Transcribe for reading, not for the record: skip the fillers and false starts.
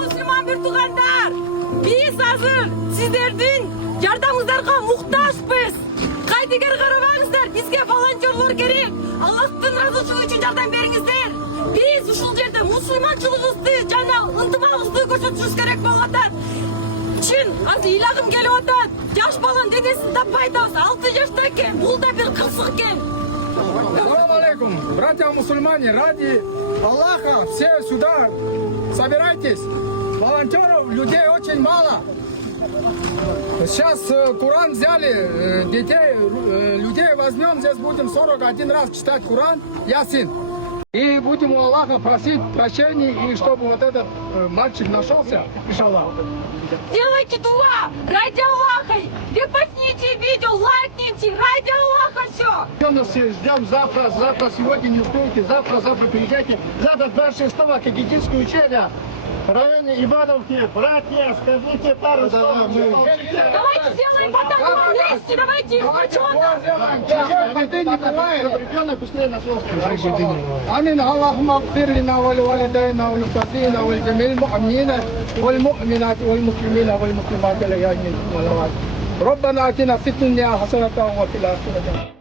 Müslüman bir tuğanlar. Biz hazır sizlerden yardımınızlarga muhtaçpız. Kaydiger karavağınızlar, bizge falancılar gerek. Allah'tan razı için yardım beriңizler. Biz uşul yerde Müslümançılığımızды jana ынтымагыбызды көрсөтүшүбүз керек болгондон чын азыр ыйлагым келип атат. Жаш баланын денесин таппай атабыз. 6 жашта экен, бул да бир кырсык экен. Ассаламу алейкум, братья мусульмане, ради Аллаха все сюда собирайтесь. Волонтеров, людей очень мало. Сейчас Куран взяли, детей, людей возьмем, здесь будем 41 раз читать Куран, Ясин. И будем у Аллаха просить прощения, и чтобы вот этот мальчик нашелся, иншаллах. Делайте дуа ради Аллаха. Репостните видео, лайкните ради Аллаха все. Ждем завтра сегодня не успеете, завтра приезжайте. Завтра 26-го кагидинское учение в районе Ивановки. Братья, скажите пару слов. Давайте сделаем потом вместе, давайте. Ребенок быстрее нашелся. آمين اللهم اغفر لنا ولوالدينا والمصلين والجميع المؤمنين والمؤمنات والمسلمين والمسلمات الأحياء منهم والأموات ربنا آتنا في الدنيا حسنة وفي الآخرة